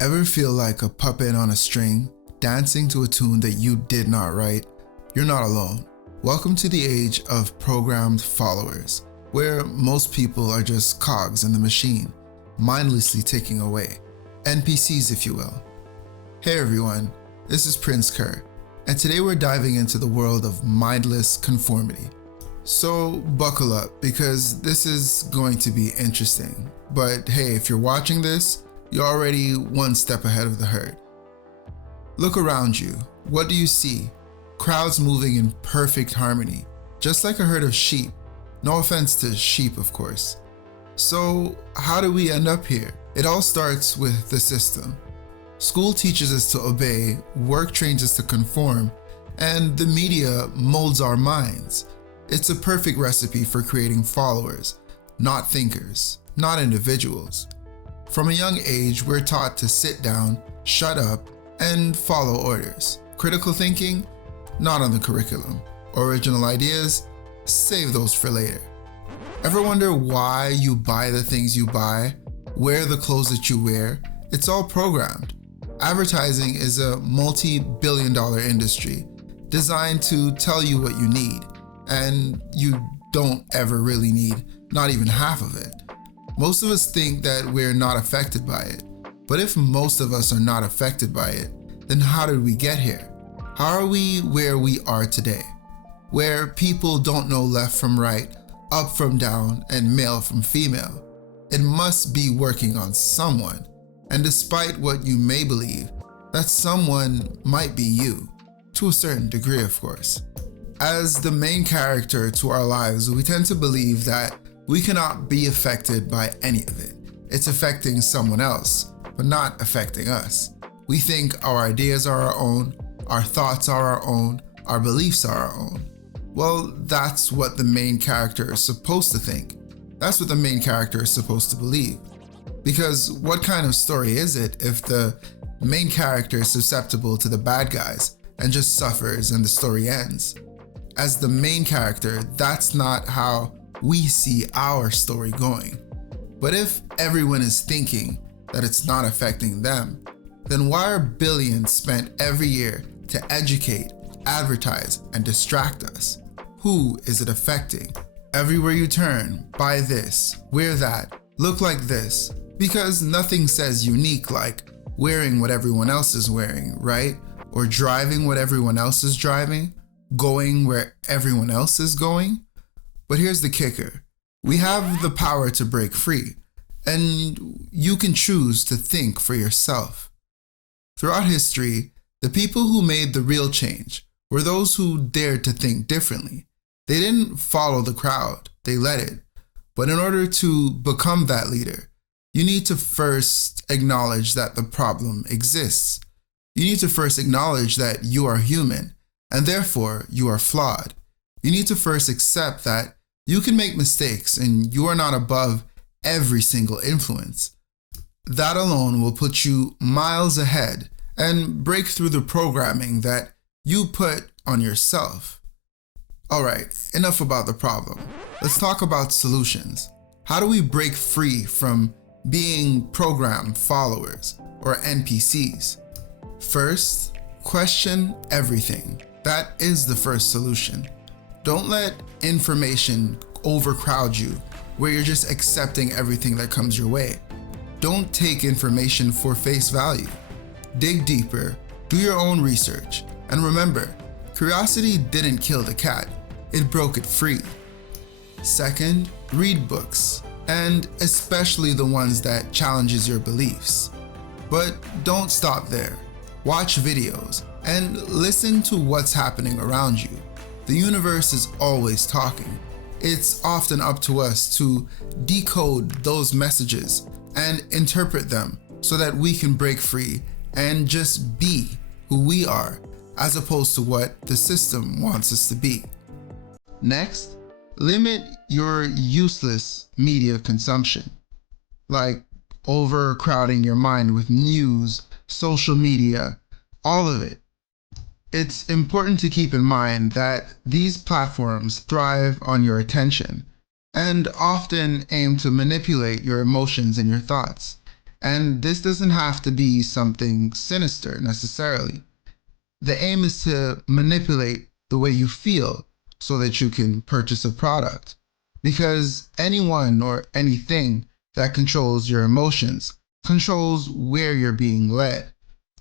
Ever feel like a puppet on a string, dancing to a tune that you did not write? You're not alone. Welcome to the age of programmed followers, where most people are just cogs in the machine, mindlessly ticking away. NPCs, if you will. Hey everyone, this is Prince Kerr, and today we're diving into the world of mindless conformity. So buckle up, because this is going to be interesting. But hey, if you're watching this, you're already one step ahead of the herd. Look around you. What do you see? Crowds moving in perfect harmony, just like a herd of sheep. No offense to sheep, of course. So how do we end up here? It all starts with the system. School teaches us to obey, work trains us to conform, and the media molds our minds. It's a perfect recipe for creating followers, not thinkers, not individuals. From a young age, we're taught to sit down, shut up, and follow orders. Critical thinking? Not on the curriculum. Original ideas? Save those for later. Ever wonder why you buy the things you buy? Wear the clothes that you wear? It's all programmed. Advertising is a multi-billion-dollar industry designed to tell you what you need, and you don't ever really need not even half of it. Most of us think that we're not affected by it, but if most of us are not affected by it, then how did we get here? How are we where we are today, where people don't know left from right, up from down, and male from female? It must be working on someone, and despite what you may believe, that someone might be you, to a certain degree, of course. As the main character to our lives, we tend to believe that we cannot be affected by any of it. It's affecting someone else, but not affecting us. We think our ideas are our own, our thoughts are our own, our beliefs are our own. Well, that's what the main character is supposed to think. That's what the main character is supposed to believe. Because what kind of story is it if the main character is susceptible to the bad guys and just suffers and the story ends? As the main character, that's not how we see our story going. But if everyone is thinking that it's not affecting them, then why are billions spent every year to educate, advertise, and distract us? Who is it affecting? Everywhere you turn, buy this, wear that, look like this, because nothing says unique like wearing what everyone else is wearing, right? Or driving what everyone else is driving, going where everyone else is going. But here's the kicker. We have the power to break free, and you can choose to think for yourself. Throughout history, the people who made the real change were those who dared to think differently. They didn't follow the crowd, they led it. But in order to become that leader, you need to first acknowledge that the problem exists. You need to first acknowledge that you are human, and therefore you are flawed. You need to first accept that you can make mistakes and you are not above every single influence. That alone will put you miles ahead and break through the programming that you put on yourself. Alright, enough about the problem. Let's talk about solutions. How do we break free from being programmed followers, or NPCs? First, question everything. That is the first solution. Don't let information overcrowd you, where you're just accepting everything that comes your way. Don't take information for face value. Dig deeper, do your own research, and remember, curiosity didn't kill the cat, it broke it free. Second, read books, and especially the ones that challenges your beliefs. But don't stop there. Watch videos and listen to what's happening around you. The universe is always talking. It's often up to us to decode those messages and interpret them so that we can break free and just be who we are, as opposed to what the system wants us to be. Next, limit your useless media consumption, like overcrowding your mind with news, social media, all of it. It's important to keep in mind that these platforms thrive on your attention and often aim to manipulate your emotions and your thoughts. And this doesn't have to be something sinister necessarily. The aim is to manipulate the way you feel so that you can purchase a product. Because anyone or anything that controls your emotions controls where you're being led.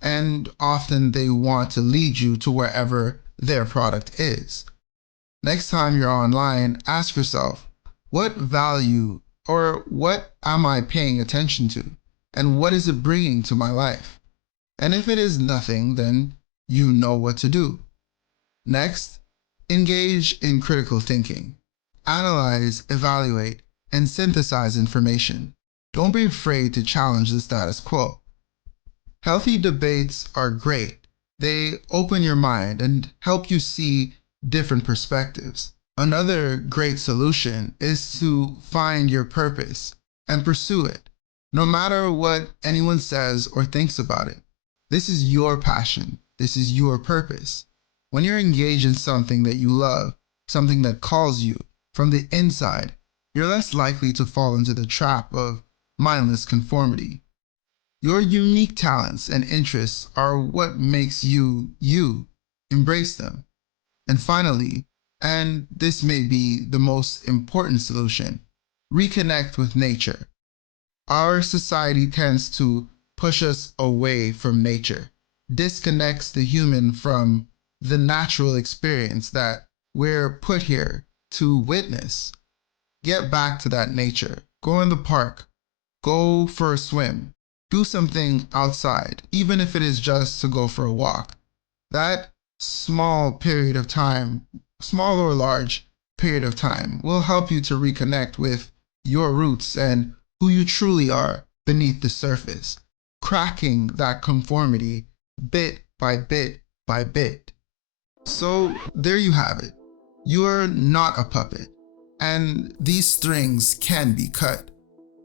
And often they want to lead you to wherever their product is. Next time you're online, ask yourself, what value or what am I paying attention to? And what is it bringing to my life? And if it is nothing, then you know what to do. Next, engage in critical thinking. Analyze, evaluate, and synthesize information. Don't be afraid to challenge the status quo. Healthy debates are great. They open your mind and help you see different perspectives. Another great solution is to find your purpose and pursue it, no matter what anyone says or thinks about it. This is your passion. This is your purpose. When you're engaged in something that you love, something that calls you from the inside, you're less likely to fall into the trap of mindless conformity. Your unique talents and interests are what makes you you. Embrace them. And finally, and this may be the most important solution, reconnect with nature. Our society tends to push us away from nature, disconnects the human from the natural experience that we're put here to witness. Get back to that nature. Go in the park. Go for a swim. Do something outside, even if it is just to go for a walk. That small period of time, small or large period of time, will help you to reconnect with your roots and who you truly are beneath the surface, cracking that conformity bit by bit by bit. So there you have it. You are not a puppet, and these strings can be cut.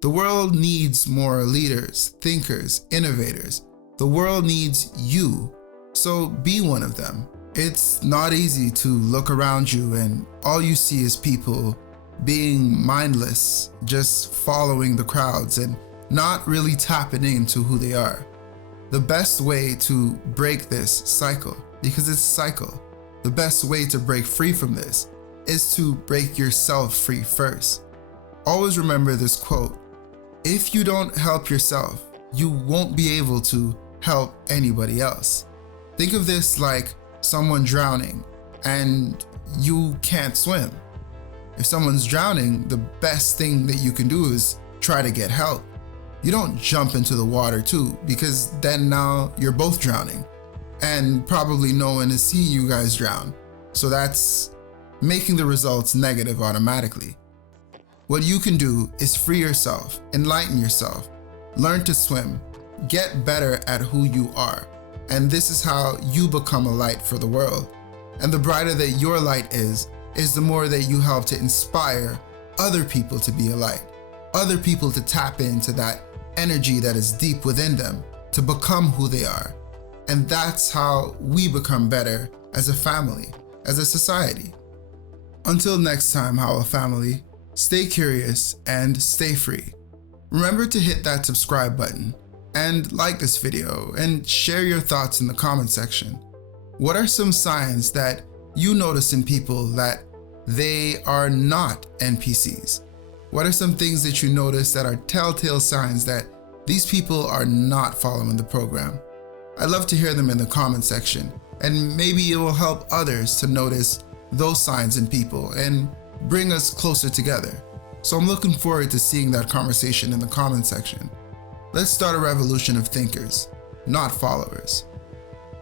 The world needs more leaders, thinkers, innovators. The world needs you, so be one of them. It's not easy to look around you and all you see is people being mindless, just following the crowds and not really tapping into who they are. The best way to break this cycle, because it's a cycle, the best way to break free from this is to break yourself free first. Always remember this quote: if you don't help yourself, you won't be able to help anybody else. Think of this like someone drowning and you can't swim. If someone's drowning, the best thing that you can do is try to get help. You don't jump into the water too, because then now you're both drowning and probably no one is seeing you guys drown. So that's making the results negative automatically. What you can do is free yourself, enlighten yourself, learn to swim, get better at who you are. And this is how you become a light for the world. And the brighter that your light is the more that you help to inspire other people to be a light, other people to tap into that energy that is deep within them, to become who they are. And that's how we become better as a family, as a society. Until next time, Howl family, stay curious and stay free. Remember to hit that subscribe button and like this video and share your thoughts in the comment section. What are some signs that you notice in people that they are not NPCs? What are some things that you notice that are telltale signs that these people are not following the program? I'd love to hear them in the comment section, and maybe it will help others to notice those signs in people and bring us closer together. So I'm looking forward to seeing that conversation in the comment section. Let's start a revolution of thinkers, not followers.